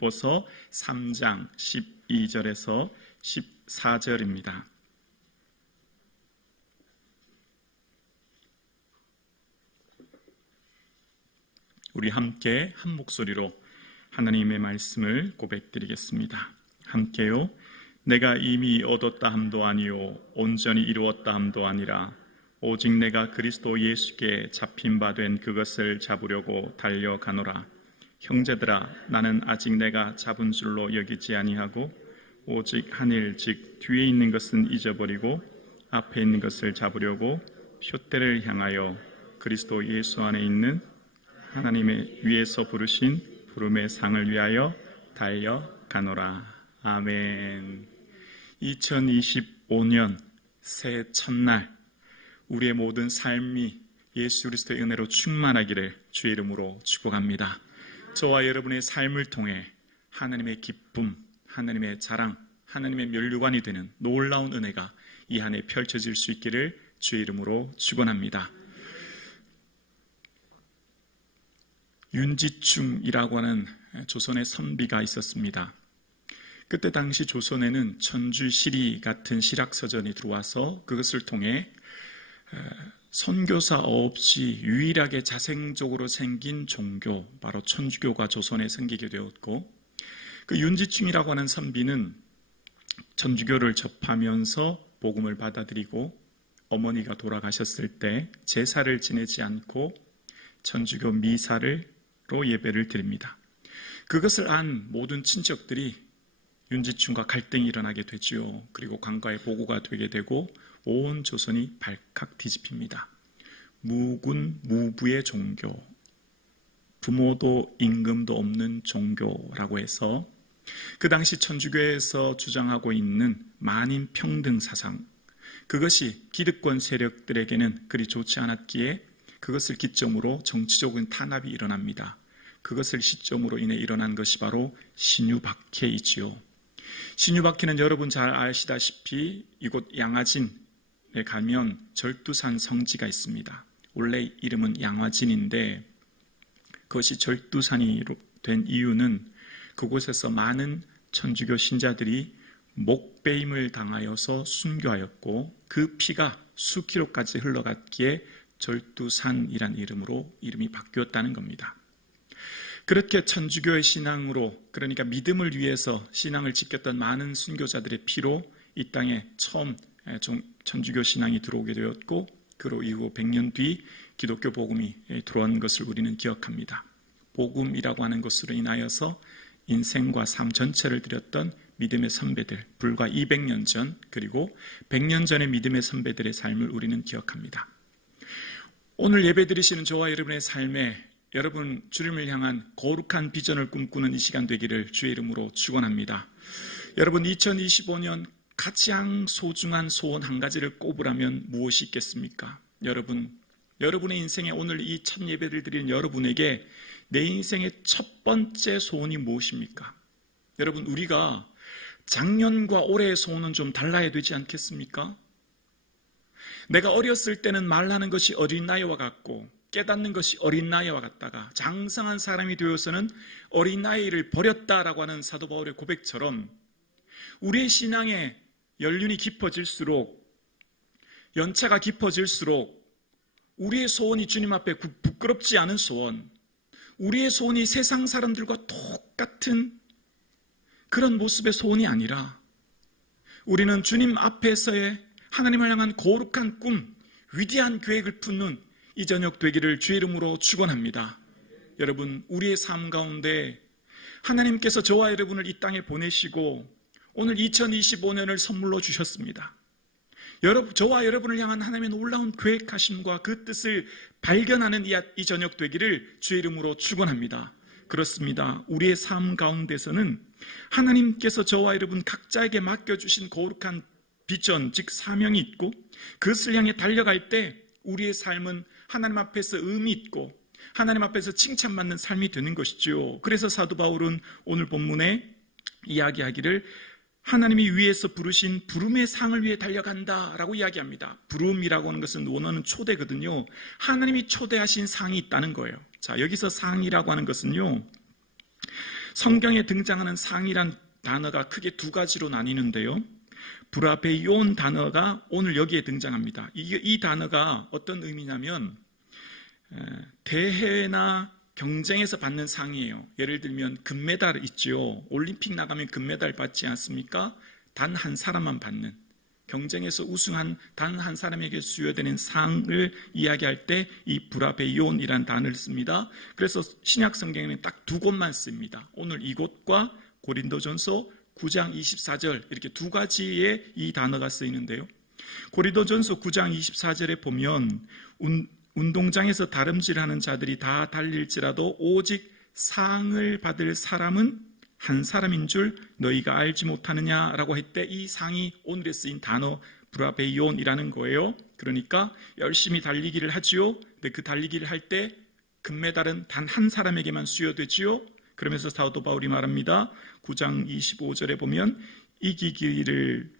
빌립보서 3장 12절에서 14절입니다. 우리 함께 한 목소리로 하나님의 말씀을 고백드리겠습니다. 함께요. 내가 이미 얻었다 함도 아니요 온전히 이루었다 함도 아니라 오직 내가 그리스도 예수께 잡힌 바 된 그것을 잡으려고 달려가노라. 형제들아, 나는 아직 내가 잡은 줄로 여기지 아니하고 오직 한 일 즉 뒤에 있는 것은 잊어버리고 앞에 있는 것을 잡으려고 표대를 향하여 그리스도 예수 안에 있는 하나님의 위에서 부르신 부름의 상을 위하여 달려가노라. 아멘. 2025년 새해 첫날 우리의 모든 삶이 예수 그리스도의 은혜로 충만하기를 주의 이름으로 축복합니다. 저와 여러분의 삶을 통해 하나님의 기쁨, 하나님의 자랑, 하나님의 면류관이 되는 놀라운 은혜가 이 한 해 펼쳐질 수 있기를 주의 이름으로 축원합니다. 윤지충이라고 하는 조선의 선비가 있었습니다. 그때 당시 조선에는 천주시리 같은 실학서전이 들어와서 그것을 통해 선교사 없이 유일하게 자생적으로 생긴 종교, 바로 천주교가 조선에 생기게 되었고, 그 윤지충이라고 하는 선비는 천주교를 접하면서 복음을 받아들이고 어머니가 돌아가셨을 때 제사를 지내지 않고 천주교 미사로 예배를 드립니다. 그것을 안 모든 친척들이 윤지충과 갈등이 일어나게 되지요. 그리고 관가의 보고가 되게 되고 온 조선이 발칵 뒤집힙니다. 무군 무부의 종교, 부모도 임금도 없는 종교라고 해서 그 당시 천주교에서 주장하고 있는 만인 평등 사상, 그것이 기득권 세력들에게는 그리 좋지 않았기에 그것을 기점으로 정치적인 탄압이 일어납니다. 그것을 시점으로 인해 일어난 것이 바로 신유박해이지요. 신유박해는 여러분 잘 아시다시피 이곳 양화진에 가면 절두산 성지가 있습니다. 원래 이름은 양화진인데 그것이 절두산이 된 이유는 그곳에서 많은 천주교 신자들이 목베임을 당하여서 순교하였고 그 피가 수킬로까지 흘러갔기에 절두산이란 이름으로 이름이 바뀌었다는 겁니다. 그렇게 천주교의 신앙으로, 그러니까 믿음을 위해서 신앙을 지켰던 많은 순교자들의 피로 이 땅에 처음 천주교 신앙이 들어오게 되었고, 그로 이후 100년 뒤 기독교 복음이 들어온 것을 우리는 기억합니다. 복음이라고 하는 것으로 인하여서 인생과 삶 전체를 드렸던 믿음의 선배들, 불과 200년 전 그리고 100년 전의 믿음의 선배들의 삶을 우리는 기억합니다. 오늘 예배드리시는 저와 여러분의 삶에 여러분 주님을 향한 거룩한 비전을 꿈꾸는 이 시간 되기를 주의 이름으로 축원합니다. 여러분 2025년 가장 소중한 소원 한 가지를 꼽으라면 무엇이 있겠습니까? 여러분의 인생에 오늘 이 첫 예배를 드리는 여러분에게 내 인생의 첫 번째 소원이 무엇입니까? 여러분, 우리가 작년과 올해의 소원은 좀 달라야 되지 않겠습니까? 내가 어렸을 때는 말하는 것이 어린 나이와 같고 깨닫는 것이 어린 나이와 같다가 장성한 사람이 되어서는 어린 나이를 버렸다라고 하는 사도 바울의 고백처럼 우리의 신앙의 연륜이 깊어질수록, 연차가 깊어질수록 우리의 소원이 주님 앞에 부끄럽지 않은 소원, 우리의 소원이 세상 사람들과 똑같은 그런 모습의 소원이 아니라 우리는 주님 앞에서의 하나님을 향한 거룩한 꿈, 위대한 계획을 품는 이 저녁 되기를 주의 이름으로 축원합니다. 여러분, 우리의 삶 가운데 하나님께서 저와 여러분을 이 땅에 보내시고 오늘 2025년을 선물로 주셨습니다. 저와 여러분을 향한 하나님의 놀라운 계획하심과 그 뜻을 발견하는 이 저녁 되기를 주의 이름으로 축원합니다. 그렇습니다. 우리의 삶 가운데서는 하나님께서 저와 여러분 각자에게 맡겨주신 거룩한 비전, 즉 사명이 있고 그것을 향해 달려갈 때 우리의 삶은 하나님 앞에서 의미 있고 하나님 앞에서 칭찬받는 삶이 되는 것이죠. 그래서 사도 바울은 오늘 본문에 이야기하기를 하나님이 위에서 부르신 부름의 상을 위해 달려간다라고 이야기합니다. 부름이라고 하는 것은 원어는 초대거든요. 하나님이 초대하신 상이 있다는 거예요. 자, 여기서 상이라고 하는 것은요, 성경에 등장하는 상이란 단어가 크게 두 가지로 나뉘는데요. 브라베이온 단어가 오늘 여기에 등장합니다. 이 단어가 어떤 의미냐면 대회나 경쟁에서 받는 상이에요. 예를 들면 금메달 있죠. 올림픽 나가면 금메달 받지 않습니까? 단 한 사람만 받는, 경쟁에서 우승한 단 한 사람에게 수여되는 상을 이야기할 때 이 브라베이온이라는 단어를 씁니다. 그래서 신약 성경에는 딱 두 곳만 씁니다. 오늘 이곳과 고린도전서 9장 24절, 이렇게 두 가지의 이 단어가 쓰이는데요. 고린도전서 9장 24절에 보면 운동장에서 다름질하는 자들이 다 달릴지라도 오직 상을 받을 사람은 한 사람인 줄 너희가 알지 못하느냐라고 했대. 이 상이 오늘에 쓰인 단어 브라베이온이라는 거예요. 그러니까 열심히 달리기를 하지요. 근데 그 달리기를 할 때 금메달은 단 한 사람에게만 수여되지요. 그러면서 사도 바울이 말합니다. 9장 25절에 보면 이기기를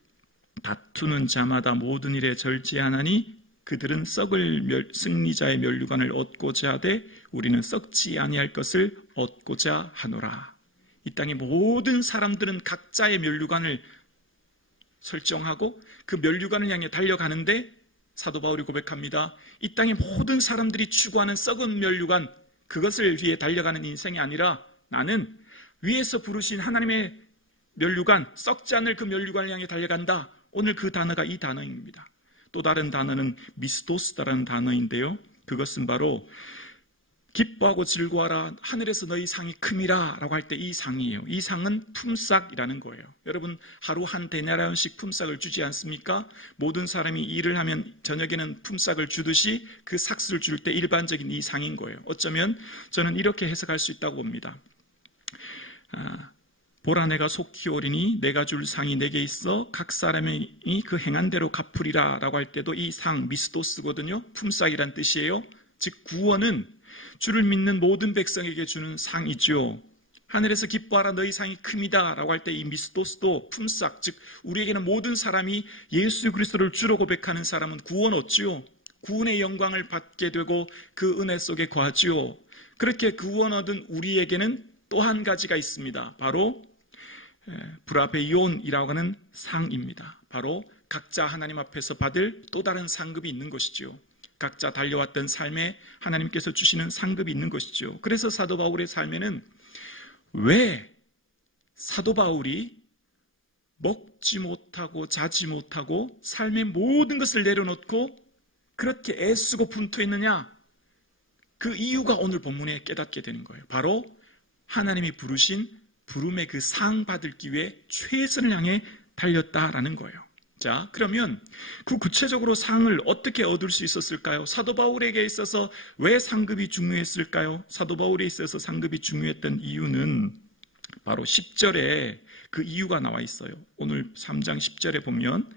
다투는 자마다 모든 일에 절제하나니 그들은 썩을 승리자의 면류관을 얻고자 하되 우리는 썩지 아니할 것을 얻고자 하노라. 이 땅의 모든 사람들은 각자의 면류관을 설정하고 그 면류관을 향해 달려가는데 사도 바울이 고백합니다. 이 땅의 모든 사람들이 추구하는 썩은 면류관, 그것을 위해 달려가는 인생이 아니라 나는 위에서 부르신 하나님의 면류관, 썩지 않을 그 면류관을 향해 달려간다. 오늘 그 단어가 이 단어입니다. 또 다른 단어는 미스도스다라는 단어인데요. 그것은 바로 기뻐하고 즐거워하라, 하늘에서 너희 상이 큼이라 라고 할 때 이 상이에요. 이 상은 품삯이라는 거예요. 여러분, 하루 한 데나리온씩 품삯을 주지 않습니까? 모든 사람이 일을 하면 저녁에는 품삯을 주듯이 그 삭스를 줄 때 일반적인 이 상인 거예요. 어쩌면 저는 이렇게 해석할 수 있다고 봅니다. 보라, 내가 속히 오리니 내가 줄 상이 내게 있어 각 사람이 그 행한 대로 갚으리라 라고 할 때도 이 상 미스도스거든요. 품삯이란 뜻이에요. 즉 구원은 주를 믿는 모든 백성에게 주는 상이죠. 하늘에서 기뻐하라 너희 상이 큼이다 라고 할 때 이 미스도스도 품삯, 즉 우리에게는 모든 사람이 예수 그리스도를 주로 고백하는 사람은 구원 얻지요. 구원의 영광을 받게 되고 그 은혜 속에 거하지요. 그렇게 구원 얻은 우리에게는 또 한 가지가 있습니다. 바로 브라베이온이라고 하는 상입니다. 바로 각자 하나님 앞에서 받을 또 다른 상급이 있는 것이죠. 각자 달려왔던 삶에 하나님께서 주시는 상급이 있는 것이죠. 그래서 사도 바울의 삶에는 왜 사도 바울이 먹지 못하고 자지 못하고 삶의 모든 것을 내려놓고 그렇게 애쓰고 분투했느냐? 그 이유가 오늘 본문에 깨닫게 되는 거예요. 바로 하나님이 부르신 부름의 그 상 받기 위해 최선을 향해 달렸다라는 거예요. 자, 그러면 그 구체적으로 상을 어떻게 얻을 수 있었을까요? 사도 바울에게 있어서 왜 상급이 중요했을까요? 사도 바울에 있어서 상급이 중요했던 이유는 바로 10절에 그 이유가 나와 있어요. 오늘 3장 10절에 보면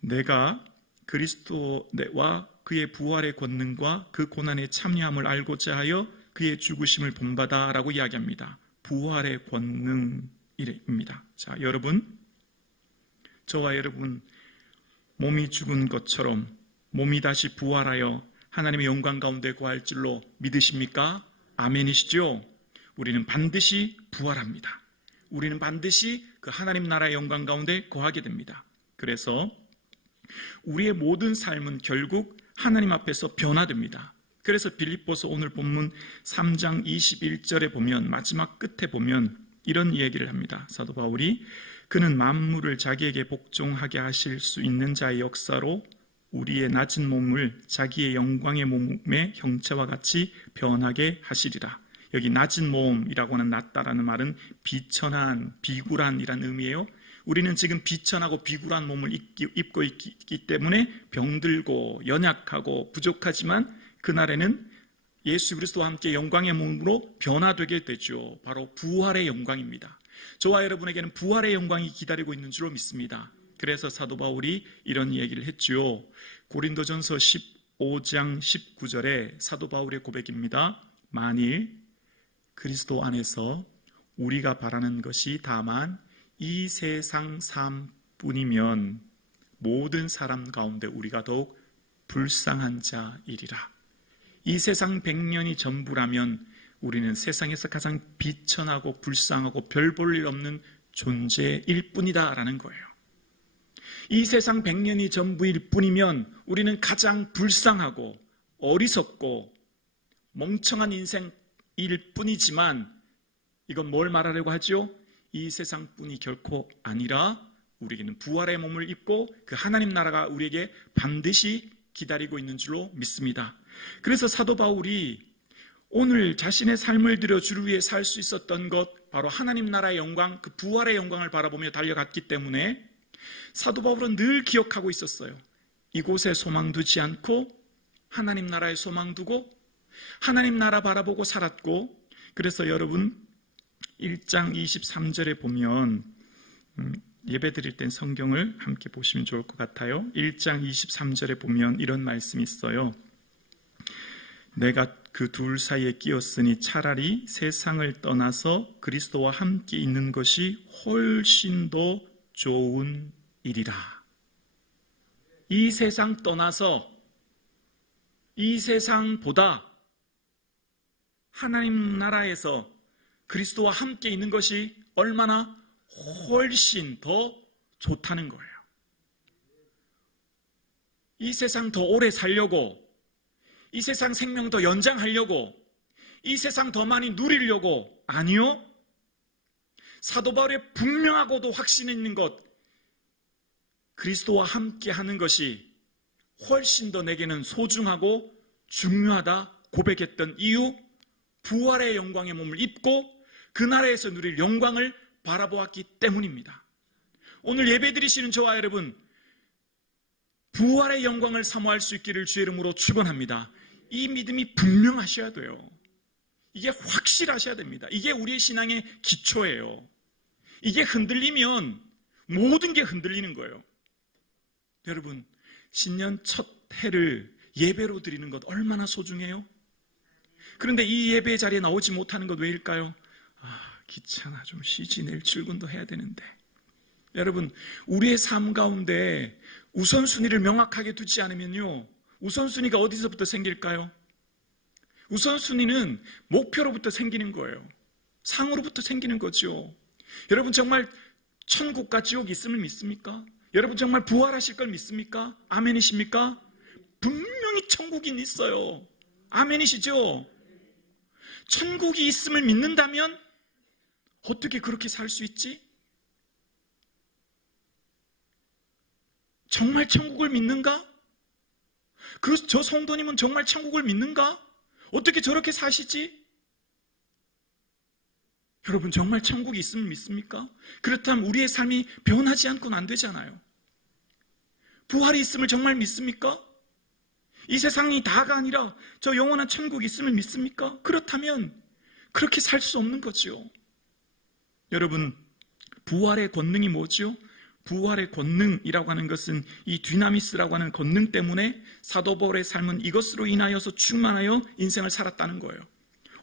내가 그리스도와 그의 부활의 권능과 그 고난의 참여함을 알고자 하여 그의 죽으심을 본받아 라고 이야기합니다. 부활의 권능입니다. 자, 여러분, 저와 여러분 몸이 죽은 것처럼 몸이 다시 부활하여 하나님의 영광 가운데 거할 줄로 믿으십니까? 아멘이시죠? 우리는 반드시 부활합니다. 우리는 반드시 그 하나님 나라의 영광 가운데 거하게 됩니다. 그래서 우리의 모든 삶은 결국 하나님 앞에서 변화됩니다. 그래서 빌립보서 오늘 본문 3장 21절에 보면 마지막 끝에 보면 이런 얘기를 합니다. 사도 바울이 그는 만물을 자기에게 복종하게 하실 수 있는 자의 역사로 우리의 낮은 몸을 자기의 영광의 몸의 형체와 같이 변하게 하시리라. 여기 낮은 몸이라고 하는 낮다라는 말은 비천한, 비굴한이라는 의미예요. 우리는 지금 비천하고 비굴한 몸을 입고 있기 때문에 병들고 연약하고 부족하지만 그날에는 예수 그리스도와 함께 영광의 몸으로 변화되게 되죠. 바로 부활의 영광입니다. 저와 여러분에게는 부활의 영광이 기다리고 있는 줄로 믿습니다. 그래서 사도 바울이 이런 얘기를 했죠. 고린도전서 15장 19절에 사도 바울의 고백입니다. 만일 그리스도 안에서 우리가 바라는 것이 다만 이 세상 삶뿐이면 모든 사람 가운데 우리가 더욱 불쌍한 자이리라. 이 세상 100년이 전부라면 우리는 세상에서 가장 비천하고 불쌍하고 별 볼 일 없는 존재일 뿐이다라는 거예요. 이 세상 100년이 전부일 뿐이면 우리는 가장 불쌍하고 어리석고 멍청한 인생일 뿐이지만, 이건 뭘 말하려고 하죠? 이 세상뿐이 결코 아니라 우리에게는 부활의 몸을 입고 그 하나님 나라가 우리에게 반드시 기다리고 있는 줄로 믿습니다. 그래서 사도 바울이 오늘 자신의 삶을 들여 주를 위해 살 수 있었던 것, 바로 하나님 나라의 영광, 그 부활의 영광을 바라보며 달려갔기 때문에 사도 바울은 늘 기억하고 있었어요. 이곳에 소망 두지 않고 하나님 나라에 소망 두고 하나님 나라 바라보고 살았고, 그래서 여러분 1장 23절에 보면 예배 드릴 땐 성경을 함께 보시면 좋을 것 같아요. 1장 23절에 보면 이런 말씀이 있어요. 내가 그 둘 사이에 끼었으니 차라리 세상을 떠나서 그리스도와 함께 있는 것이 훨씬 더 좋은 일이라. 이 세상 떠나서 이 세상보다 하나님 나라에서 그리스도와 함께 있는 것이 얼마나 훨씬 더 좋다는 거예요. 이 세상 더 오래 살려고, 이 세상 생명 더 연장하려고, 이 세상 더 많이 누리려고, 아니요. 사도 바울의 분명하고도 확신 있는 것, 그리스도와 함께 하는 것이 훨씬 더 내게는 소중하고 중요하다 고백했던 이유, 부활의 영광의 몸을 입고 그 나라에서 누릴 영광을 바라보았기 때문입니다. 오늘 예배드리시는 저와 여러분, 부활의 영광을 사모할 수 있기를 주의 이름으로 축원합니다. 이 믿음이 분명하셔야 돼요. 이게 확실하셔야 됩니다. 이게 우리의 신앙의 기초예요. 이게 흔들리면 모든 게 흔들리는 거예요. 여러분, 신년 첫 해를 예배로 드리는 것 얼마나 소중해요? 그런데 이 예배 자리에 나오지 못하는 것 왜일까요? 귀찮아, 좀 쉬지, 내일 출근도 해야 되는데. 여러분, 우리의 삶 가운데 우선순위를 명확하게 두지 않으면요, 우선순위가 어디서부터 생길까요? 우선순위는 목표로부터 생기는 거예요. 상으로부터 생기는 거죠. 여러분, 정말 천국과 지옥이 있음을 믿습니까? 여러분, 정말 부활하실 걸 믿습니까? 아멘이십니까? 분명히 천국이 있어요. 아멘이시죠? 천국이 있음을 믿는다면 어떻게 그렇게 살 수 있지? 정말 천국을 믿는가? 그래서 저 성도님은 정말 천국을 믿는가? 어떻게 저렇게 사시지? 여러분, 정말 천국이 있음을 믿습니까? 그렇다면 우리의 삶이 변하지 않고는 안 되잖아요. 부활이 있음을 정말 믿습니까? 이 세상이 다가 아니라 저 영원한 천국이 있음을 믿습니까? 그렇다면 그렇게 살 수 없는 거죠. 여러분, 부활의 권능이 뭐죠? 부활의 권능이라고 하는 것은 이 뒤나미스라고 하는 권능 때문에 사도 바울의 삶은 이것으로 인하여서 충만하여 인생을 살았다는 거예요.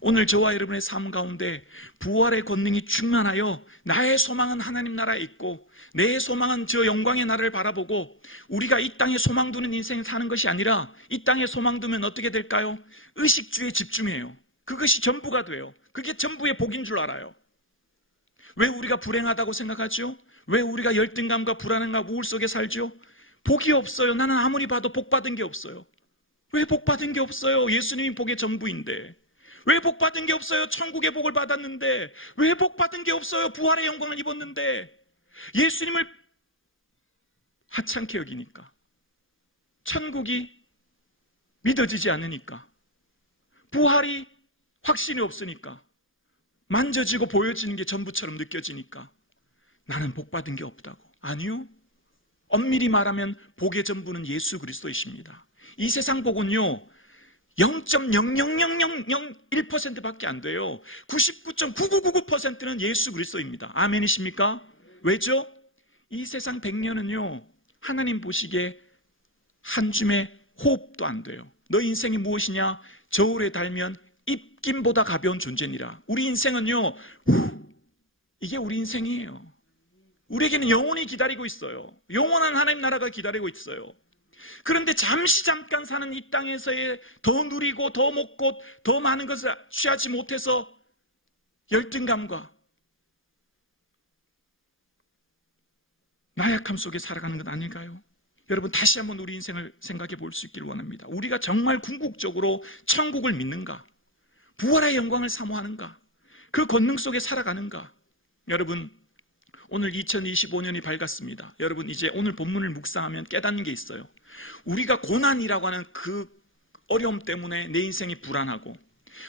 오늘 저와 여러분의 삶 가운데 부활의 권능이 충만하여 나의 소망은 하나님 나라에 있고 내 소망은 저 영광의 나라를 바라보고 우리가 이 땅에 소망 두는 인생 사는 것이 아니라 이 땅에 소망 두면 어떻게 될까요? 의식주에 집중해요. 그것이 전부가 돼요. 그게 전부의 복인 줄 알아요. 왜 우리가 불행하다고 생각하죠? 왜 우리가 열등감과 불안함과 우울 속에 살죠? 복이 없어요. 나는 아무리 봐도 복 받은 게 없어요. 왜 복 받은 게 없어요? 예수님이 복의 전부인데. 왜 복 받은 게 없어요? 천국의 복을 받았는데. 왜 복 받은 게 없어요? 부활의 영광을 입었는데. 예수님을 하찮게 여기니까, 천국이 믿어지지 않으니까, 부활이 확신이 없으니까, 만져지고 보여지는 게 전부처럼 느껴지니까 나는 복 받은 게 없다고. 아니요, 엄밀히 말하면 복의 전부는 예수 그리스도이십니다. 이 세상 복은요 0.00001%밖에 안 돼요. 99.9999%는 예수 그리스도입니다. 아멘이십니까? 왜죠? 이 세상 100년은요 하나님 보시기에 한 줌의 호흡도 안 돼요. 너 인생이 무엇이냐? 저울에 달면 입김보다 가벼운 존재니라. 우리 인생은요, 이게 우리 인생이에요. 우리에게는 영원히 기다리고 있어요. 영원한 하나님 나라가 기다리고 있어요. 그런데 잠깐 사는 이 땅에서의 더 누리고 더 먹고 더 많은 것을 취하지 못해서 열등감과 나약함 속에 살아가는 것 아닐까요? 여러분, 다시 한번 우리 인생을 생각해 볼 수 있기를 원합니다. 우리가 정말 궁극적으로 천국을 믿는가? 부활의 영광을 사모하는가? 그 권능 속에 살아가는가? 여러분, 오늘 2025년이 밝았습니다. 여러분, 이제 오늘 본문을 묵상하면 깨닫는 게 있어요. 우리가 고난이라고 하는 그 어려움 때문에 내 인생이 불안하고,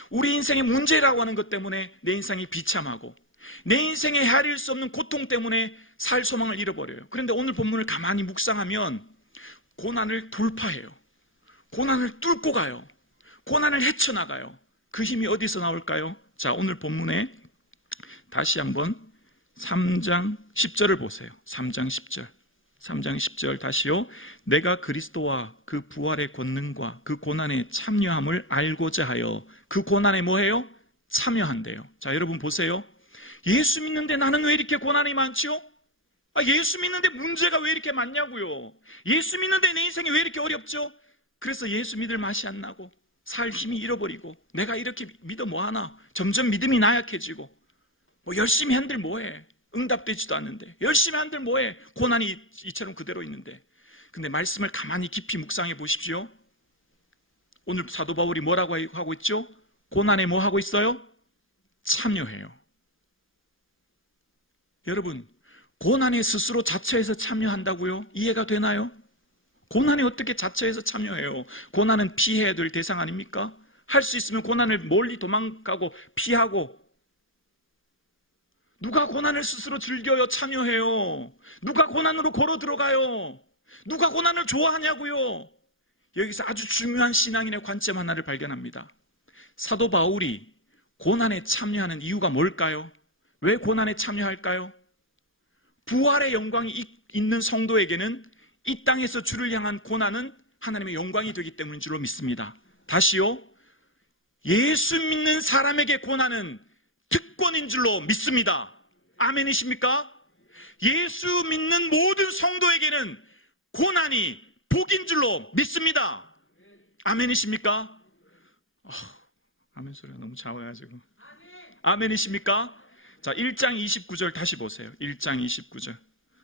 우리 인생의 문제라고 하는 것 때문에 내 인생이 비참하고, 내 인생에 헤아릴 수 없는 고통 때문에 살 소망을 잃어버려요. 그런데 오늘 본문을 가만히 묵상하면 고난을 돌파해요. 고난을 뚫고 가요. 고난을 헤쳐나가요. 그 힘이 어디서 나올까요? 자, 오늘 본문에 다시 한번 3장 10절을 보세요. 3장 10절. 3장 10절 다시요. 내가 그리스도와 그 부활의 권능과 그 고난에 참여함을 알고자 하여 그 고난에 뭐해요? 참여한대요. 자, 여러분 보세요. 예수 믿는데 나는 왜 이렇게 고난이 많지요? 예수 믿는데 문제가 왜 이렇게 많냐고요. 예수 믿는데 내 인생이 왜 이렇게 어렵죠? 그래서 예수 믿을 맛이 안 나고 살 힘이 잃어버리고 내가 이렇게 믿어 뭐하나? 점점 믿음이 나약해지고 열심히 한들 뭐해? 응답되지도 않는데 열심히 한들 뭐해? 고난이 이처럼 그대로 있는데. 근데 말씀을 가만히 깊이 묵상해 보십시오. 오늘 사도 바울이 뭐라고 하고 있죠? 고난에 뭐 하고 있어요? 참여해요. 여러분, 고난에 스스로 자처해서 참여한다고요? 이해가 되나요? 고난에 어떻게 자처해서 참여해요? 고난은 피해야 될 대상 아닙니까? 할 수 있으면 고난을 멀리 도망가고 피하고. 누가 고난을 스스로 즐겨요? 참여해요. 누가 고난으로 걸어 들어가요? 누가 고난을 좋아하냐고요? 여기서 아주 중요한 신앙인의 관점 하나를 발견합니다. 사도 바울이 고난에 참여하는 이유가 뭘까요? 왜 고난에 참여할까요? 부활의 영광이 있는 성도에게는 이 땅에서 주를 향한 고난은 하나님의 영광이 되기 때문인 줄로 믿습니다. 다시요. 예수 믿는 사람에게 고난은 특권인 줄로 믿습니다. 아멘이십니까? 예수 믿는 모든 성도에게는 고난이 복인 줄로 믿습니다. 아멘이십니까? 아멘 소리가 너무 작아가지고. 아멘이십니까? 자, 1장 29절 다시 보세요. 1장 29절.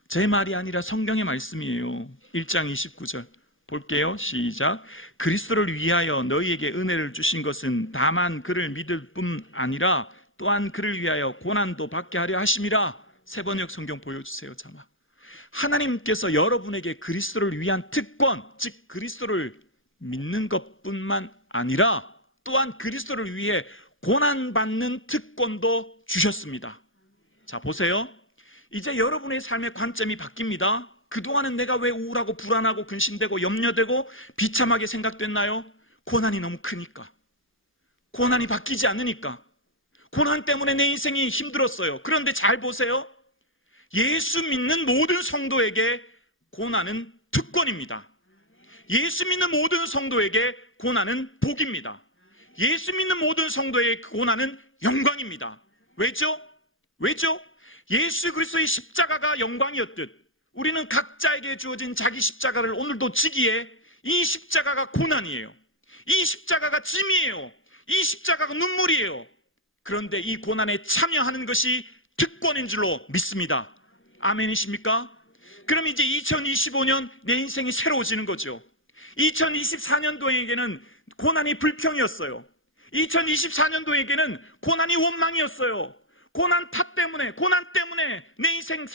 제 말이 아니라 성경의 말씀이에요. 1장 29절. 볼게요. 시작. 그리스도를 위하여 너희에게 은혜를 주신 것은 다만 그를 믿을 뿐 아니라 또한 그를 위하여 고난도 받게 하려 하심이라. 세번역 성경 보여주세요. 자막. 하나님께서 여러분에게 그리스도를 위한 특권, 즉 그리스도를 믿는 것뿐만 아니라 또한 그리스도를 위해 고난받는 특권도 주셨습니다. 자, 보세요. 이제 여러분의 삶의 관점이 바뀝니다. 그동안은 내가 왜 우울하고 불안하고 근심되고 염려되고 비참하게 생각됐나요? 고난이 너무 크니까. 고난이 바뀌지 않으니까. 고난 때문에 내 인생이 힘들었어요. 그런데 잘 보세요. 예수 믿는 모든 성도에게 고난은 특권입니다. 예수 믿는 모든 성도에게 고난은 복입니다. 예수 믿는 모든 성도의 고난은 영광입니다. 왜죠? 왜죠? 예수 그리스도의 십자가가 영광이었듯 우리는 각자에게 주어진 자기 십자가를 오늘도 지기에 이 십자가가 고난이에요. 이 십자가가 짐이에요. 이 십자가가 눈물이에요. 그런데 이 고난에 참여하는 것이 특권인 줄로 믿습니다. 아멘이십니까? 그럼 이제 2025년 내 인생이 새로워지는 거죠. 2024년도에게는 고난이 불평이었어요. 2024년도에게는 고난이 원망이었어요. 고난 때문에 내 인생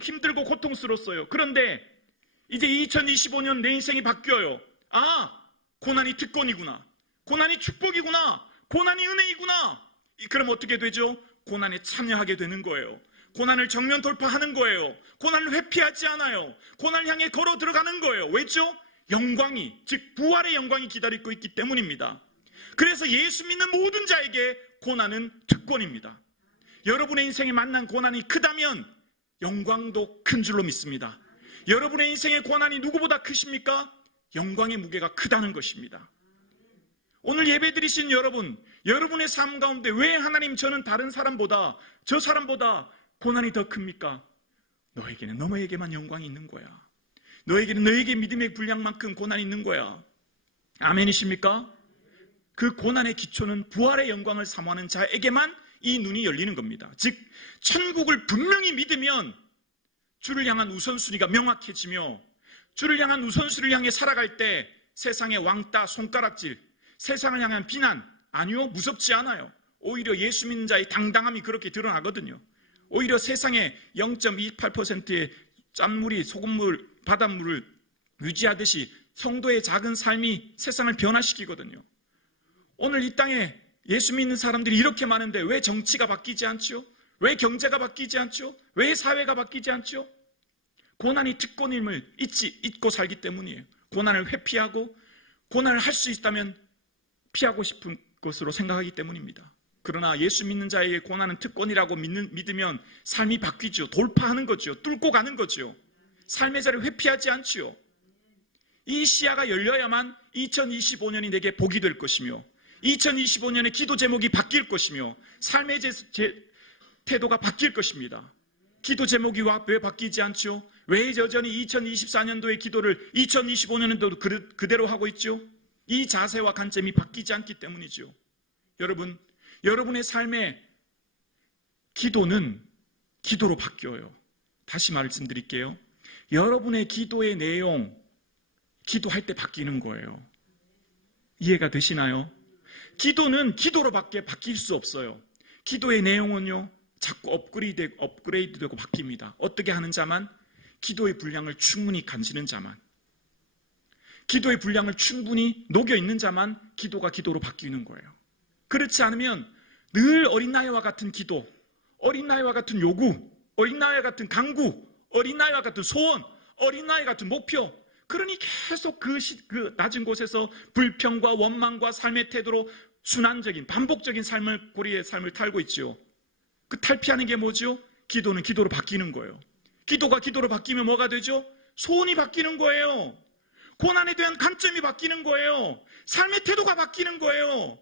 힘들고 고통스러웠어요. 그런데 이제 2025년 내 인생이 바뀌어요. 고난이 특권이구나. 고난이 축복이구나. 고난이 은혜이구나. 그럼 어떻게 되죠? 고난에 참여하게 되는 거예요. 고난을 정면 돌파하는 거예요. 고난을 회피하지 않아요. 고난을 향해 걸어 들어가는 거예요. 왜죠? 영광이, 즉 부활의 영광이 기다리고 있기 때문입니다. 그래서 예수 믿는 모든 자에게 고난은 특권입니다. 여러분의 인생에 만난 고난이 크다면 영광도 큰 줄로 믿습니다. 여러분의 인생의 고난이 누구보다 크십니까? 영광의 무게가 크다는 것입니다. 오늘 예배드리신 여러분, 여러분의 삶 가운데 왜 하나님 저는 다른 사람보다 저 사람보다 고난이 더 큽니까? 너에게는 너에게만 영광이 있는 거야. 너에게는 너에게 믿음의 분량만큼 고난이 있는 거야. 아멘이십니까? 그 고난의 기초는 부활의 영광을 사모하는 자에게만 이 눈이 열리는 겁니다. 즉 천국을 분명히 믿으면 주를 향한 우선순위가 명확해지며, 주를 향한 우선순위를 향해 살아갈 때 세상의 왕따, 손가락질, 세상을 향한 비난, 아니요, 무섭지 않아요. 오히려 예수 믿는 자의 당당함이 그렇게 드러나거든요. 오히려 세상의 0.28%의 짠물이 소금물, 바닷물을 유지하듯이 성도의 작은 삶이 세상을 변화시키거든요. 오늘 이 땅에 예수 믿는 사람들이 이렇게 많은데 왜 정치가 바뀌지 않죠? 왜 경제가 바뀌지 않죠? 왜 사회가 바뀌지 않죠? 고난이 특권임을 잊고 살기 때문이에요. 고난을 회피하고 고난을 할 수 있다면 피하고 싶은 것으로 생각하기 때문입니다. 그러나 예수 믿는 자에게 고난은 특권이라고 믿으면 삶이 바뀌죠. 돌파하는 거죠. 뚫고 가는 거죠. 삶의 자리를 회피하지 않지요. 이 시야가 열려야만 2025년이 내게 복이 될 것이며, 2025년의 기도 제목이 바뀔 것이며, 삶의 태도가 바뀔 것입니다. 기도 제목이 왜 바뀌지 않죠? 왜 여전히 2024년도의 기도를 2025년에도 그대로 하고 있죠? 이 자세와 관점이 바뀌지 않기 때문이죠. 여러분, 여러분의 삶의 기도는 기도로 바뀌어요. 다시 말씀드릴게요. 여러분의 기도의 내용, 기도할 때 바뀌는 거예요. 이해가 되시나요? 기도는 기도로밖에 바뀔 수 없어요. 기도의 내용은요, 자꾸 업그레이드 되고 바뀝니다. 어떻게 하는 자만? 기도의 분량을 충분히 가지는 자만, 기도의 분량을 충분히 녹여 있는 자만 기도가 기도로 바뀌는 거예요. 그렇지 않으면 늘 어린아이와 같은 기도, 어린아이와 같은 요구, 어린아이와 같은 강구, 어린아이와 같은 소원, 어린아이 같은 목표, 그러니 계속 그 낮은 곳에서 불평과 원망과 삶의 태도로 순환적인 반복적인 고리의 삶을 탈고 있죠. 그 탈피하는 게 뭐죠? 기도는 기도로 바뀌는 거예요. 기도가 기도로 바뀌면 뭐가 되죠? 소원이 바뀌는 거예요. 고난에 대한 관점이 바뀌는 거예요. 삶의 태도가 바뀌는 거예요.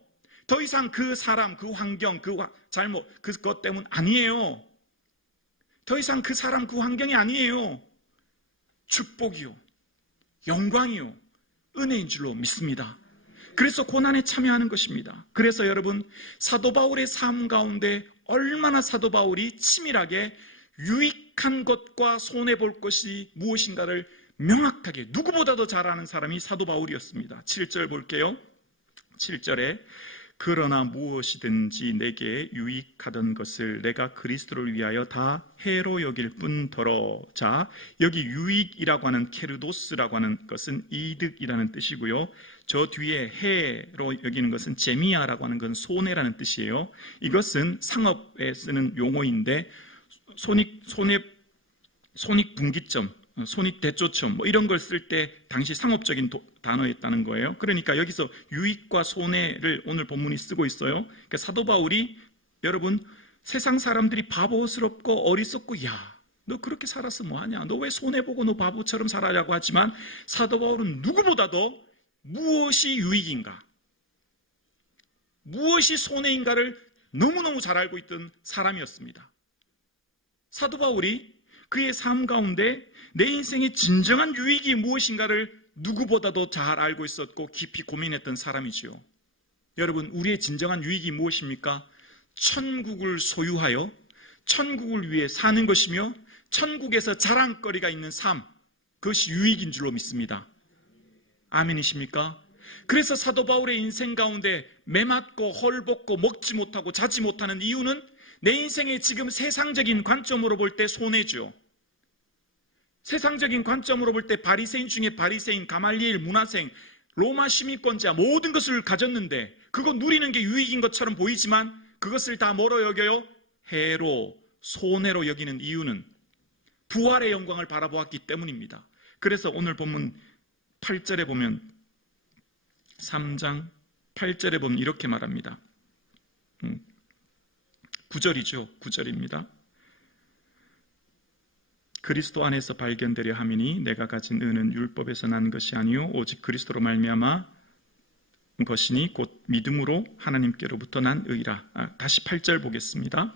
더 이상 그 사람, 그 환경, 그 잘못, 그것 때문 아니에요. 더 이상 그 사람, 그 환경이 아니에요. 축복이요, 영광이요, 은혜인 줄로 믿습니다. 그래서 고난에 참여하는 것입니다. 그래서 여러분, 사도 바울의 삶 가운데 얼마나 사도 바울이 치밀하게 유익한 것과 손해볼 것이 무엇인가를 명확하게 누구보다도 잘 아는 사람이 사도 바울이었습니다. 7절 볼게요. 7절에 그러나 무엇이든지 내게 유익하던 것을 내가 그리스도를 위하여 다 해로 여길 뿐더러. 자, 여기 유익이라고 하는 케르도스라고 하는 것은 이득이라는 뜻이고요. 저 뒤에 해로 여기는 것은 제미아라고 하는 건 손해라는 뜻이에요. 이것은 상업에 쓰는 용어인데 손익분기점, 손익대조점 뭐 이런 걸 쓸 때 당시 상업적인 단어였다는 거예요. 그러니까 여기서 유익과 손해를 오늘 본문이 쓰고 있어요. 그러니까 사도 바울이, 여러분, 세상 사람들이 바보스럽고 어리석고 야, 너 그렇게 살아서 뭐하냐, 너 왜 손해보고 너 바보처럼 살아라고 하지만 사도 바울은 누구보다도 무엇이 유익인가, 무엇이 손해인가를 너무너무 잘 알고 있던 사람이었습니다. 사도 바울이 그의 삶 가운데 내 인생의 진정한 유익이 무엇인가를 누구보다도 잘 알고 있었고 깊이 고민했던 사람이지요. 여러분, 우리의 진정한 유익이 무엇입니까? 천국을 소유하여 천국을 위해 사는 것이며 천국에서 자랑거리가 있는 삶, 그것이 유익인 줄로 믿습니다. 아멘이십니까? 그래서 사도 바울의 인생 가운데 매맞고 헐벗고 먹지 못하고 자지 못하는 이유는 내 인생의 지금 세상적인 관점으로 볼 때 손해죠. 세상적인 관점으로 볼 때 바리새인 중에 바리새인, 가말리엘 문화생, 로마 시민권자 모든 것을 가졌는데 그거 누리는 게 유익인 것처럼 보이지만 그것을 다 뭐로 여겨요? 해로, 손해로 여기는 이유는 부활의 영광을 바라보았기 때문입니다. 그래서 오늘 본문 8절에 보면, 3장 8절에 보면 이렇게 말합니다. 9절이죠. 9절입니다. 그리스도 안에서 발견되려 함이니 내가 가진 의는 율법에서 난 것이 아니요 오직 그리스도로 말미암아 것이니 곧 믿음으로 하나님께로부터 난 의라. 다시 8절 보겠습니다.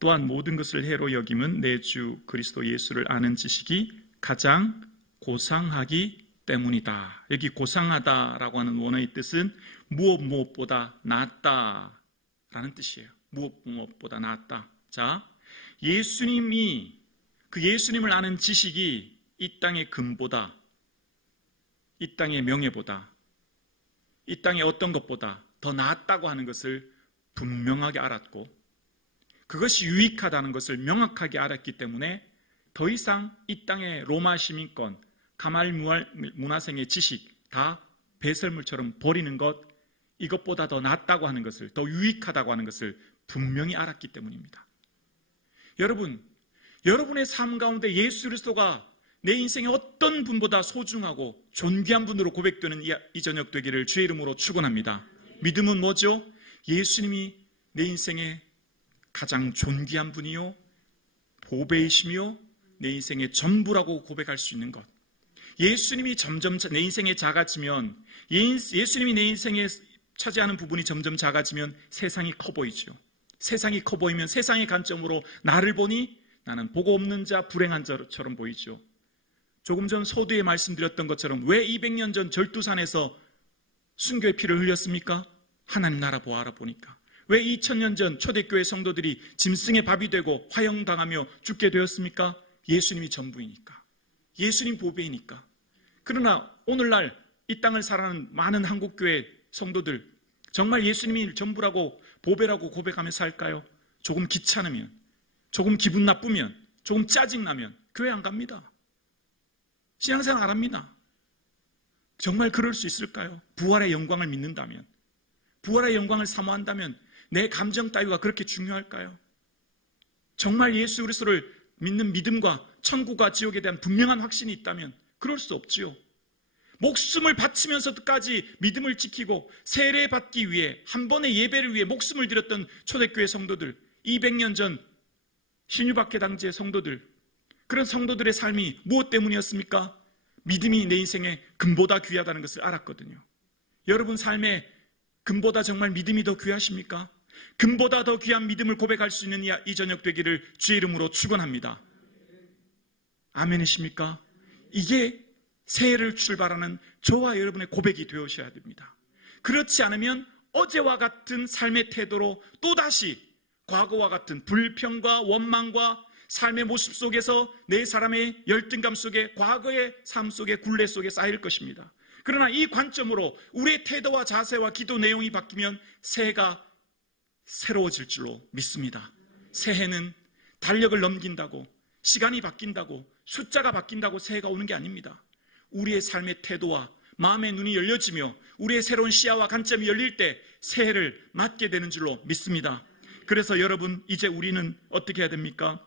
또한 모든 것을 해로 여김은 내 주 그리스도 예수를 아는 지식이 가장 고상하기 때문이다. 여기 고상하다라고 하는 원어의 뜻은 무엇보다 낫다라는 뜻이에요. 무엇보다 낫다. 자, 예수님을 아는 지식이 이 땅의 금보다, 이 땅의 명예보다, 이 땅의 어떤 것보다 더 낫다고 하는 것을 분명하게 알았고, 그것이 유익하다는 것을 명확하게 알았기 때문에 더 이상 이 땅의 로마 시민권, 가말 문화생의 지식 다 배설물처럼 버리는 것, 이것보다 더 낫다고 하는 것을, 더 유익하다고 하는 것을 분명히 알았기 때문입니다. 여러분의 삶 가운데 예수 그리스도가 내 인생의 어떤 분보다 소중하고 존귀한 분으로 고백되는 이 저녁 되기를 주의 이름으로 축원합니다. 믿음은 뭐죠? 예수님이 내 인생의 가장 존귀한 분이요, 보배이시며 내 인생의 전부라고 고백할 수 있는 것. 예수님이 점점 내 인생에 작아지면, 예수님이 내 인생에 차지하는 부분이 점점 작아지면 세상이 커 보이죠. 세상이 커 보이면 세상의 관점으로 나를 보니 나는 복음 없는 자, 불행한 자처럼 보이죠. 조금 전 서두에 말씀드렸던 것처럼 왜 200년 전 절두산에서 순교의 피를 흘렸습니까? 하나님 나라 보아라 보니까. 왜 2000년 전 초대교회 성도들이 짐승의 밥이 되고 화형당하며 죽게 되었습니까? 예수님이 전부이니까. 예수님 보배이니까. 그러나 오늘날 이 땅을 살아가는 많은 한국교회 성도들, 정말 예수님이 전부라고 보배라고 고백하며 살까요? 조금 귀찮으면, 조금 기분 나쁘면, 조금 짜증나면 교회 안 갑니다. 신앙생활 안 합니다. 정말 그럴 수 있을까요? 부활의 영광을 믿는다면, 부활의 영광을 사모한다면 내 감정 따위가 그렇게 중요할까요? 정말 예수 그리스도를 믿는 믿음과 천국과 지옥에 대한 분명한 확신이 있다면 그럴 수 없지요. 목숨을 바치면서까지 믿음을 지키고 세례받기 위해, 한 번의 예배를 위해 목숨을 드렸던 초대교회 성도들, 200년 전 신유박해 당시의 성도들, 그런 성도들의 삶이 무엇 때문이었습니까? 믿음이 내 인생에 금보다 귀하다는 것을 알았거든요. 여러분 삶에 금보다 정말 믿음이 더 귀하십니까? 금보다 더 귀한 믿음을 고백할 수 있는 이 저녁 되기를 주의 이름으로 축원합니다. 아멘이십니까? 이게 새해를 출발하는 저와 여러분의 고백이 되어셔야 됩니다. 그렇지 않으면 어제와 같은 삶의 태도로 또다시 과거와 같은 불평과 원망과 삶의 모습 속에서 내 사람의 열등감 속에, 과거의 삶 속에, 굴레 속에 쌓일 것입니다. 그러나 이 관점으로 우리의 태도와 자세와 기도 내용이 바뀌면 새해가 새로워질 줄로 믿습니다. 새해는 달력을 넘긴다고, 시간이 바뀐다고, 숫자가 바뀐다고 새해가 오는 게 아닙니다. 우리의 삶의 태도와 마음의 눈이 열려지며 우리의 새로운 시야와 관점이 열릴 때 새해를 맞게 되는 줄로 믿습니다. 그래서 여러분, 이제 우리는 어떻게 해야 됩니까?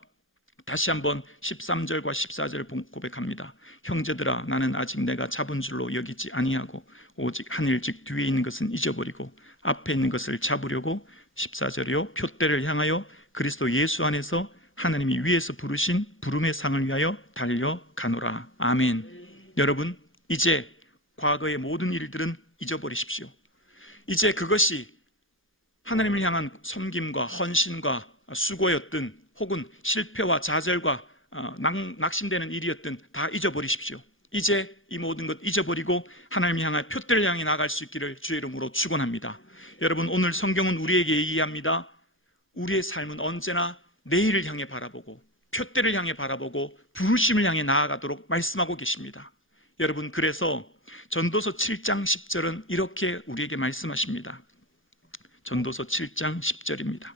다시 한번 13절과 14절을 고백합니다. 형제들아, 나는 아직 내가 잡은 줄로 여기지 아니하고 오직 하늘직 뒤에 있는 것은 잊어버리고 앞에 있는 것을 잡으려고 14절이요 표대를 향하여 그리스도 예수 안에서 하나님이 위에서 부르신 부름의 상을 위하여 달려가노라. 아멘. 여러분, 이제 과거의 모든 일들은 잊어버리십시오. 이제 그것이 하나님을 향한 섬김과 헌신과 수고였든 혹은 실패와 좌절과 낙심되는 일이었든 다 잊어버리십시오. 이제 이 모든 것 잊어버리고 하나님을 향한 표대를 향해 나갈 수 있기를 주의 이름으로 축원합니다. 여러분, 오늘 성경은 우리에게 얘기합니다. 우리의 삶은 언제나 내일을 향해 바라보고 표대를 향해 바라보고 부르심을 향해 나아가도록 말씀하고 계십니다. 여러분, 그래서 전도서 7장 10절은 이렇게 우리에게 말씀하십니다. 전도서 7장 10절입니다.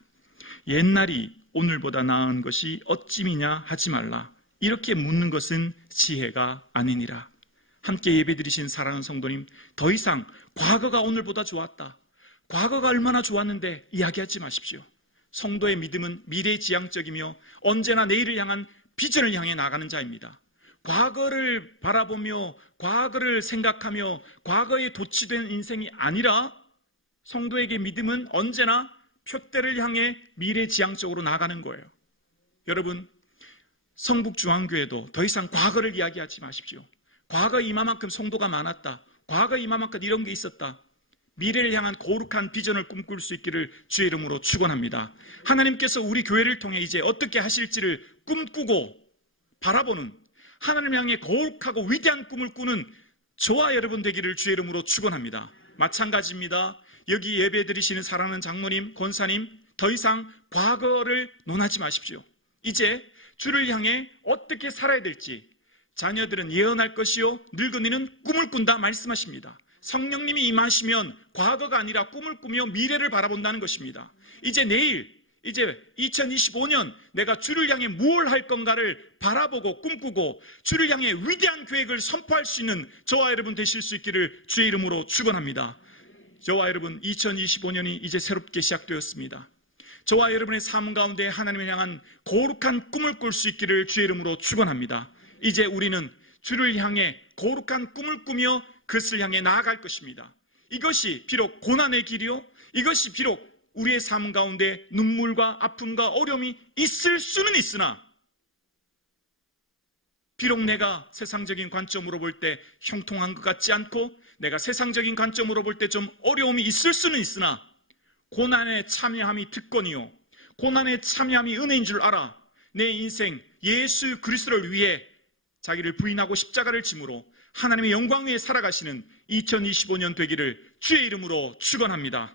옛날이 오늘보다 나은 것이 어찌미냐 하지 말라. 이렇게 묻는 것은 지혜가 아니니라. 함께 예배드리신 사랑하는 성도님, 더 이상 과거가 오늘보다 좋았다, 과거가 얼마나 좋았는데 이야기하지 마십시오. 성도의 믿음은 미래지향적이며 언제나 내일을 향한 비전을 향해 나가는 자입니다. 과거를 바라보며 과거를 생각하며 과거에 도취된 인생이 아니라 성도에게 믿음은 언제나 표대를 향해 미래지향적으로 나가는 거예요. 여러분, 성북중앙교회도 더 이상 과거를 이야기하지 마십시오. 과거에 이만큼 성도가 많았다, 과거에 이만큼 이런 게 있었다. 미래를 향한 거룩한 비전을 꿈꿀 수 있기를 주의 이름으로 축원합니다. 하나님께서 우리 교회를 통해 이제 어떻게 하실지를 꿈꾸고 바라보는, 하나님을 향해 거룩하고 위대한 꿈을 꾸는 저와 여러분 되기를 주의 이름으로 축원합니다. 마찬가지입니다. 여기 예배 드리시는 사랑하는 장로님, 권사님, 더 이상 과거를 논하지 마십시오. 이제 주를 향해 어떻게 살아야 될지 자녀들은 예언할 것이요 늙은이는 꿈을 꾼다 말씀하십니다. 성령님이 임하시면 과거가 아니라 꿈을 꾸며 미래를 바라본다는 것입니다. 이제 내일, 이제 2025년 내가 주를 향해 무엇을 할 건가를 바라보고 꿈꾸고 주를 향해 위대한 계획을 선포할 수 있는 저와 여러분 되실 수 있기를 주의 이름으로 축원합니다. 저와 여러분 2025년이 이제 새롭게 시작되었습니다. 저와 여러분의 삶 가운데 하나님을 향한 거룩한 꿈을 꿀 수 있기를 주의 이름으로 축원합니다. 이제 우리는 주를 향해 거룩한 꿈을 꾸며 그것을 향해 나아갈 것입니다. 이것이 비록 고난의 길이요, 이것이 비록 우리의 삶 가운데 눈물과 아픔과 어려움이 있을 수는 있으나, 비록 내가 세상적인 관점으로 볼 때 형통한 것 같지 않고 내가 세상적인 관점으로 볼 때 좀 어려움이 있을 수는 있으나 고난에 참여함이 특권이요 고난에 참여함이 은혜인 줄 알아 내 인생 예수 그리스도를 위해 자기를 부인하고 십자가를 짐으로 하나님의 영광 위에 살아가시는 2025년 되기를 주의 이름으로 축원합니다.